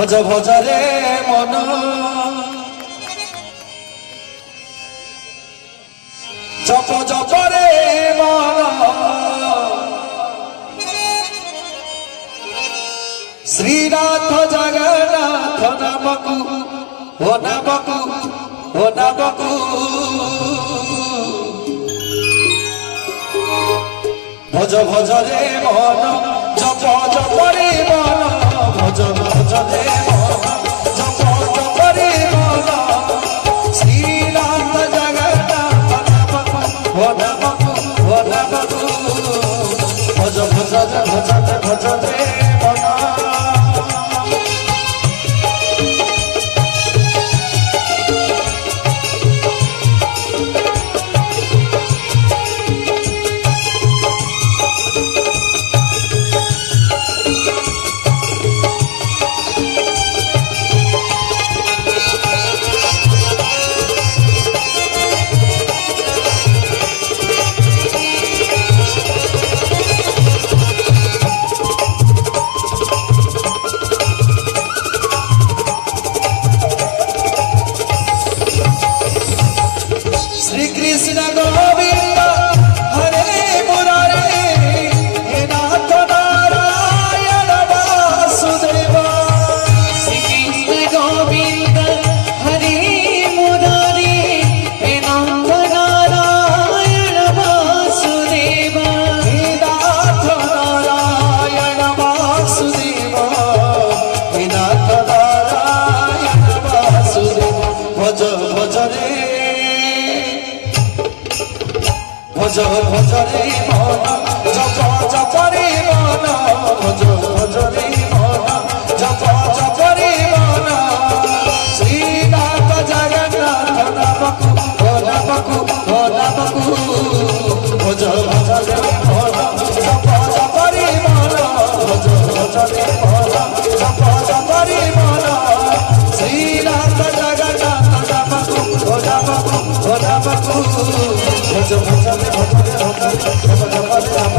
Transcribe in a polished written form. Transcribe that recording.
ভজ ভজরে মন জপ জপরে মন শ্রীনাথ জগন্নাথ নামকু ও নামকু ও নামকু ভজ ভজরে মন জপ জপরে মন ভজ ভজরে মন জপ জপরে মন শ্রীনাথ জগন্নাথ নামকু ও নামকু ও নামকু ভজ ভজরে ভজরে ভজরে মন Shri Krishna Govinda Hare Murare He Nath Narayana Vasudeva Shri Krishna Govinda Hare Murare He Nath Narayana Vasudeva He Nath Narayana Vasudeva He Nath Narayana Vasudeva Bhaja Bhaja Re ভজ ভজরে মন জপ জপরে মন ভজ ভজরে মন জপ জপরে মন শ্রীনাথ জগন্নাথ নামকু ও নামকু ও নামকু ভজ ভজরে মন জপ জপরে মন ভজ ভজরে মন জপ জপরে মন শ্রীনাথ জগন্নাথ নামকু ও নামকু ও নামকু ভজ ভজরে ভজরে ভজরে ভজরে